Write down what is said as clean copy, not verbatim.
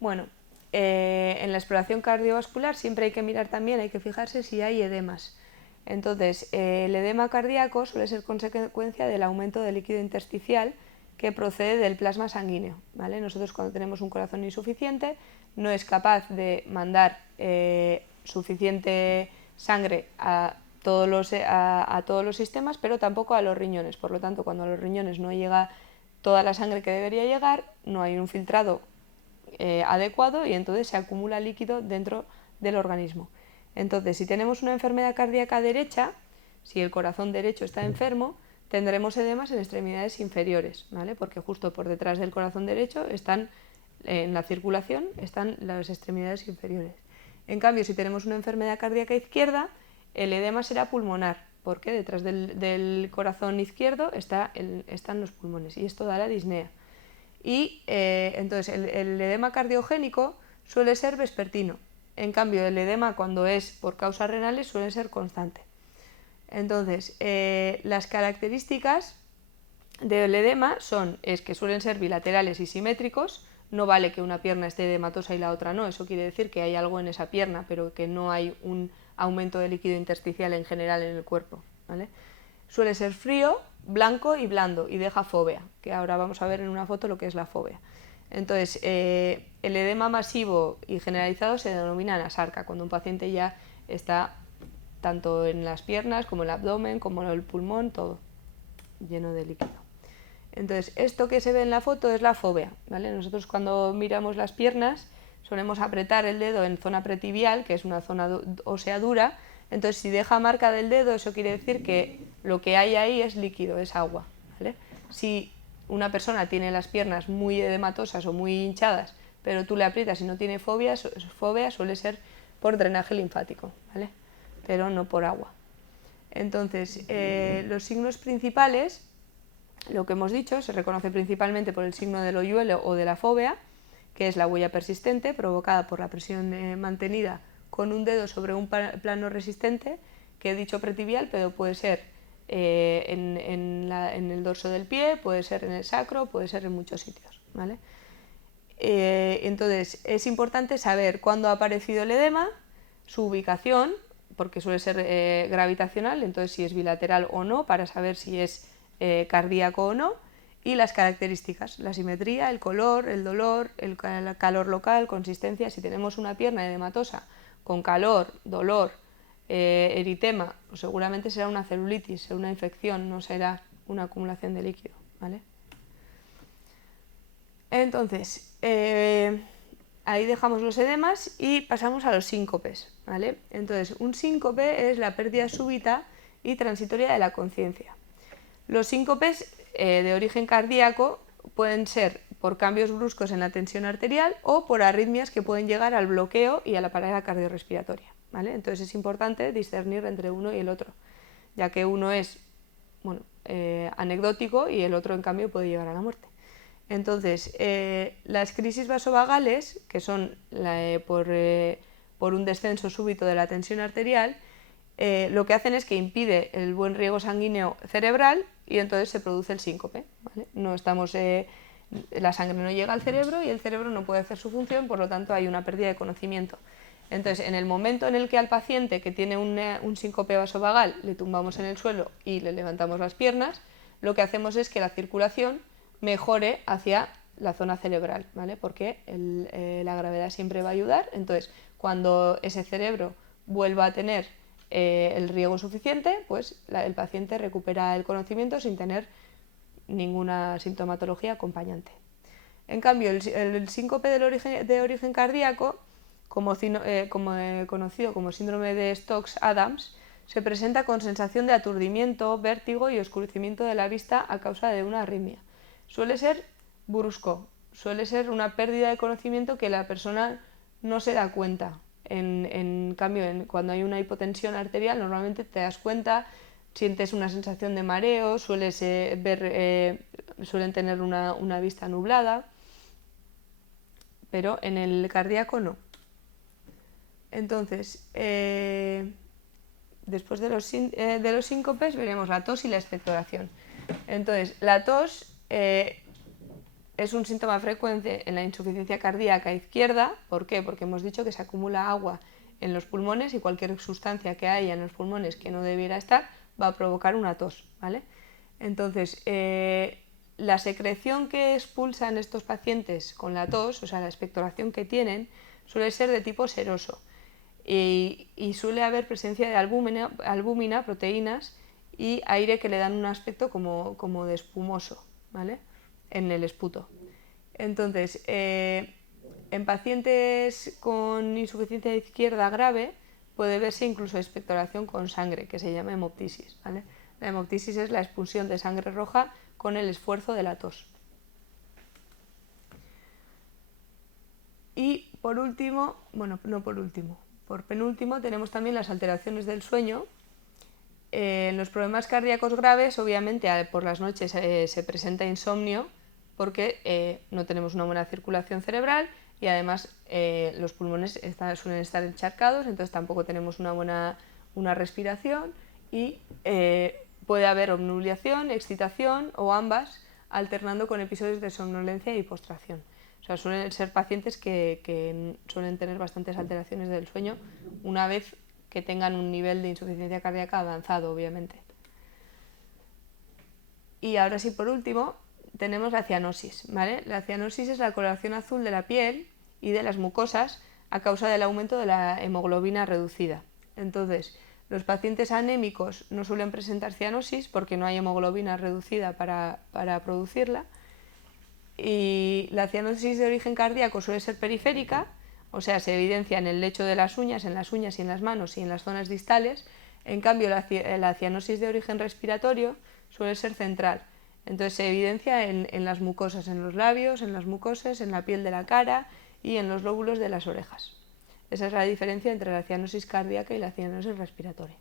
Bueno, en la exploración cardiovascular siempre hay que mirar también, hay que fijarse si hay edemas. Entonces, el edema cardíaco suele ser consecuencia del aumento del líquido intersticial que procede del plasma sanguíneo, ¿vale? Nosotros cuando tenemos un corazón insuficiente no es capaz de mandar suficiente sangre a todos los sistemas, pero tampoco a los riñones. Por lo tanto, cuando a los riñones no llega toda la sangre que debería llegar, no hay un filtrado adecuado y entonces se acumula líquido dentro del organismo. Entonces, si tenemos una enfermedad cardíaca derecha, si el corazón derecho está enfermo, tendremos edemas en extremidades inferiores, ¿vale? Porque justo por detrás del corazón derecho están, en la circulación, están las extremidades inferiores. En cambio, si tenemos una enfermedad cardíaca izquierda, el edema será pulmonar, porque detrás del corazón izquierdo están los pulmones, y esto da la disnea. Y entonces el edema cardiogénico suele ser vespertino. En cambio, el edema cuando es por causas renales suele ser constante. Entonces, las características del edema es que suelen ser bilaterales y simétricos. No vale que una pierna esté edematosa y la otra no. Eso quiere decir que hay algo en esa pierna, pero que no hay un aumento de líquido intersticial en general en el cuerpo, ¿vale? Suele ser frío, blanco y blando y deja fóvea, que ahora vamos a ver en una foto lo que es la fóvea. Entonces, el edema masivo y generalizado se denomina anasarca, cuando un paciente ya está tanto en las piernas como el abdomen, como el pulmón, todo lleno de líquido. Entonces, esto que se ve en la foto es la fóvea, ¿vale? Nosotros cuando miramos las piernas solemos apretar el dedo en zona pretibial, que es una zona ósea dura. Entonces, si deja marca del dedo, eso quiere decir que lo que hay ahí es líquido, es agua, ¿vale? Si una persona tiene las piernas muy edematosas o muy hinchadas, pero tú le aprietas y no tiene fóvea suele ser por drenaje linfático, ¿vale? Pero no por agua. Entonces, los signos principales, lo que hemos dicho, se reconoce principalmente por el signo del hoyuelo o de la fóvea, que es la huella persistente provocada por la presión mantenida con un dedo sobre un plano resistente, que he dicho pretibial, pero puede ser en el dorso del pie, puede ser en el sacro, puede ser en muchos sitios, ¿vale? Entonces, es importante saber cuándo ha aparecido el edema, su ubicación, porque suele ser gravitacional, entonces si es bilateral o no, para saber si es cardíaco o no, y las características, la simetría, el color, el dolor, el calor local, consistencia. Si tenemos una pierna edematosa con calor, dolor, eritema, pues seguramente será una celulitis, será una infección, no será una acumulación de líquido, ¿vale? Entonces, ahí dejamos los edemas y pasamos a los síncopes, ¿vale? Entonces, un síncope es la pérdida súbita y transitoria de la conciencia. Los síncopes de origen cardíaco pueden ser por cambios bruscos en la tensión arterial o por arritmias que pueden llegar al bloqueo y a la parada cardiorrespiratoria, ¿vale? Entonces es importante discernir entre uno y el otro, ya que uno es anecdótico y el otro en cambio puede llevar a la muerte. Entonces, las crisis vasovagales, que son por un descenso súbito de la tensión arterial, lo que hacen es que impide el buen riego sanguíneo cerebral y entonces se produce el síncope, ¿vale? La sangre no llega al cerebro y el cerebro no puede hacer su función, por lo tanto hay una pérdida de conocimiento. Entonces, en el momento en el que al paciente que tiene un síncope vasovagal le tumbamos en el suelo y le levantamos las piernas, lo que hacemos es que la circulación mejore hacia la zona cerebral, ¿vale? Porque la gravedad siempre va a ayudar. Entonces, cuando ese cerebro vuelva a tener el riego suficiente, pues el paciente recupera el conocimiento sin tener ninguna sintomatología acompañante. En cambio, el síncope de origen cardíaco, conocido como síndrome de Stokes-Adams, se presenta con sensación de aturdimiento, vértigo y oscurecimiento de la vista a causa de una arritmia. Suele ser brusco, suele ser una pérdida de conocimiento que la persona no se da cuenta. En cambio, cuando hay una hipotensión arterial, normalmente te das cuenta, sientes una sensación de mareo, suelen tener una vista nublada, pero en el cardíaco no. Entonces, después de los síncopes veremos la tos y la expectoración. Entonces, la tos es un síntoma frecuente en la insuficiencia cardíaca izquierda. ¿Por qué? Porque hemos dicho que se acumula agua en los pulmones y cualquier sustancia que haya en los pulmones que no debiera estar va a provocar una tos, ¿vale? Entonces, la secreción que expulsan estos pacientes con la tos, o sea, la expectoración que tienen, suele ser de tipo seroso y suele haber presencia de albúmina, proteínas y aire que le dan un aspecto como de espumoso, ¿vale? En el esputo. Entonces, en pacientes con insuficiencia izquierda grave puede verse incluso expectoración con sangre, que se llama hemoptisis, ¿vale? La hemoptisis es la expulsión de sangre roja con el esfuerzo de la tos. Y por último, bueno, no por último, por penúltimo tenemos también las alteraciones del sueño. En los problemas cardíacos graves, obviamente, por las noches se presenta insomnio porque no tenemos una buena circulación cerebral y además los pulmones suelen estar encharcados, entonces tampoco tenemos una respiración y puede haber obnubilación, excitación o ambas, alternando con episodios de somnolencia y postración. O sea, suelen ser pacientes que suelen tener bastantes alteraciones del sueño una vez que tengan un nivel de insuficiencia cardíaca avanzado, obviamente. Y ahora sí, por último, tenemos la cianosis, ¿vale? La cianosis es la coloración azul de la piel y de las mucosas a causa del aumento de la hemoglobina reducida. Entonces, los pacientes anémicos no suelen presentar cianosis porque no hay hemoglobina reducida para producirla. Y la cianosis de origen cardíaco suele ser periférica, o sea, se evidencia en el lecho de las uñas, en las uñas y en las manos y en las zonas distales. En cambio, la cianosis de origen respiratorio suele ser central. Entonces se evidencia en las mucosas, en los labios, en las mucosas, en la piel de la cara y en los lóbulos de las orejas. Esa es la diferencia entre la cianosis cardíaca y la cianosis respiratoria.